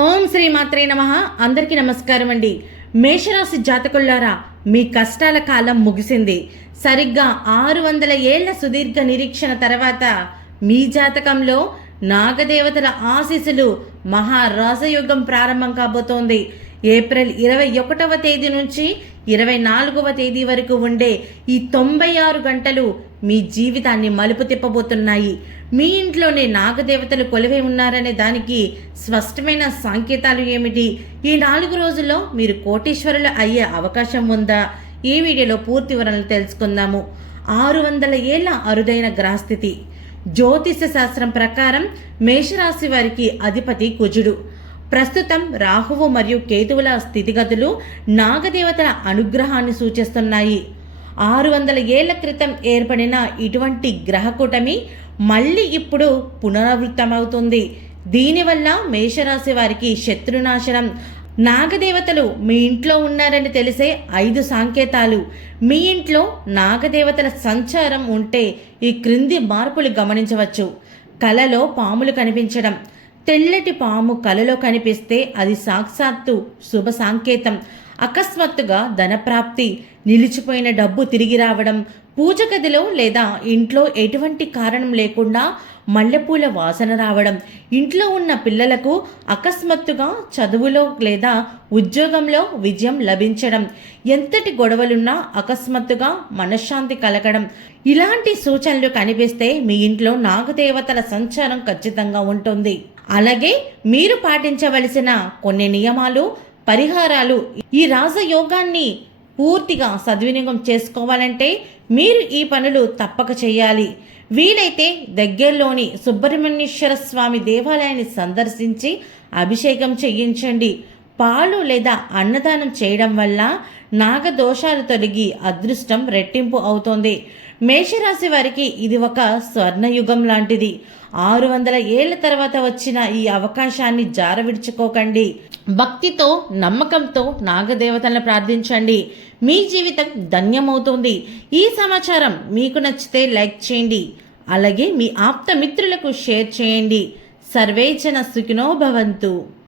ఓం శ్రీ మాత్రే నమః. అందరికీ నమస్కారం అండి. మేషరాశి జాతకులారా, మీ కష్టాల కాలం ముగిసింది. సరిగ్గా 600 ఏళ్ల సుదీర్ఘ నిరీక్షణ తర్వాత మీ జాతకంలో నాగదేవతల ఆశీస్సులు మహారాజయోగం ప్రారంభం కాబోతోంది. ఏప్రిల్ 21వ తేదీ నుంచి 24వ తేదీ వరకు ఉండే ఈ 96 గంటలు మీ జీవితాన్ని మలుపు తిప్పబోతున్నాయి. మీ ఇంట్లోనే నాగదేవతలు కొలువై ఉన్నారనే దానికి స్పష్టమైన సంకేతాలు ఏమిటి? ఈ 4 రోజుల్లో మీరు కోటీశ్వరులు అయ్యే అవకాశం ఉందా? ఈ వీడియోలో పూర్తి వివరాలు తెలుసుకుందాము. 600 ఏళ్ల అరుదైన గ్రహస్థితి. జ్యోతిష శాస్త్రం ప్రకారం మేషరాశి వారికి అధిపతి కుజుడు. ప్రస్తుతం రాహువు మరియు కేతువుల స్థితిగతులు నాగదేవతల అనుగ్రహాన్ని సూచిస్తున్నాయి. 600 ఏళ్ల క్రితం ఏర్పడిన ఇటువంటి గ్రహకూటమి మళ్ళీ ఇప్పుడు పునరావృతమవుతుంది. దీనివల్ల మేషరాశి వారికి శత్రునాశనం. నాగదేవతలు మీ ఇంట్లో ఉన్నారని తెలిసే 5 సంకేతాలు. మీ ఇంట్లో నాగదేవతల సంచారం ఉంటే ఈ క్రింది మార్పులు గమనించవచ్చు. కలలో పాములు కనిపించడం. తెల్లటి పాము కలలో కనిపిస్తే అది సాక్షాత్తు శుభ సంకేతం. అకస్మాత్తుగా ధనప్రాప్తి, నిలిచిపోయిన డబ్బు తిరిగి రావడం, పూజ గదిలో లేదా ఇంట్లో ఎటువంటి కారణం లేకుండా మల్లెపూల వాసన రావడం, ఇంట్లో ఉన్న పిల్లలకు అకస్మాత్తుగా చదువులో లేదా ఉద్యోగంలో విజయం లభించడం, ఎంతటి గొడవలున్నా అకస్మాత్తుగా మనశ్శాంతి కలగడం, ఇలాంటి సూచనలు కనిపిస్తే మీ ఇంట్లో నాగదేవతల సంచారం ఖచ్చితంగా ఉంటుంది. అలాగే మీరు పాటించవలసిన కొన్ని నియమాలు, పరిహారాలు. ఈ రాజయోగాన్ని పూర్తిగా సద్వినియోగం చేసుకోవాలంటే మీరు ఈ పనులు తప్పక చేయాలి. వీలైతే దగ్గరలోని సుబ్రహ్మణ్యేశ్వర స్వామి దేవాలయాన్ని సందర్శించి అభిషేకం చేయించండి. పాలు లేదా అన్నదానం చేయడం వల్ల నాగదోషాలు తొలగి అదృష్టం రెట్టింపు అవుతుంది. మేషరాశి వారికి ఇది ఒక స్వర్ణయుగం లాంటిది. 600 ఏళ్ల తర్వాత వచ్చిన ఈ అవకాశాన్ని జారవిడుచుకోకండి. భక్తితో, నమ్మకంతో నాగదేవతలను ప్రార్థించండి. మీ జీవితం ధన్యమవుతుంది. ఈ సమాచారం మీకు నచ్చితే లైక్ చేయండి. అలాగే మీ ఆప్త మిత్రులకు షేర్ చేయండి. సర్వేజన సుఖినో భవంతు.